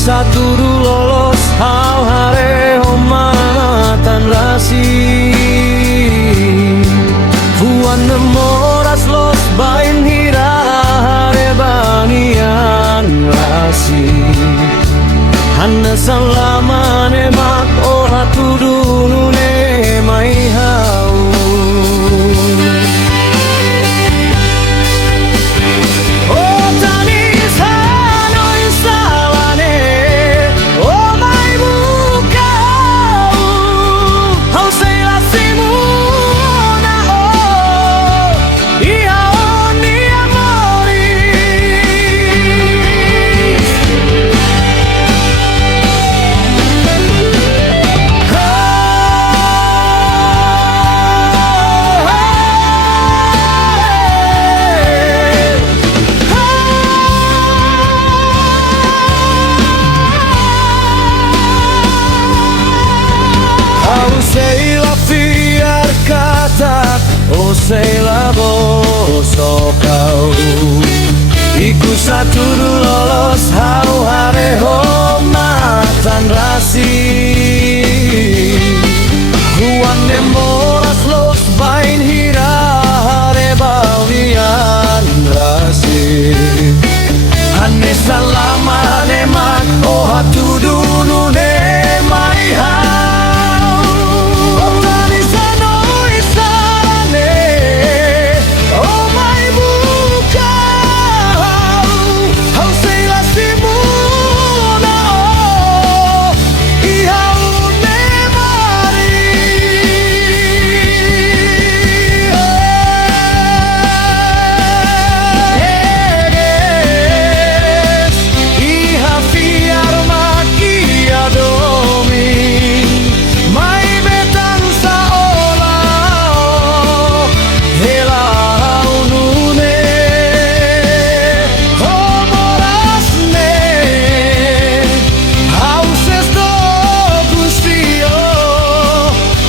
saturu lolos hau hare homatan rasi Huan nemoras los bain hira hare banian rasi Hanna salamane mak oha tudunune mai hau Seila bosok kau Iku saturu lolos hau hare homatan rasi Huan demoras los bain hira hare bawian rasi Hane salamane mak oha tudunune mai hau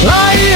Like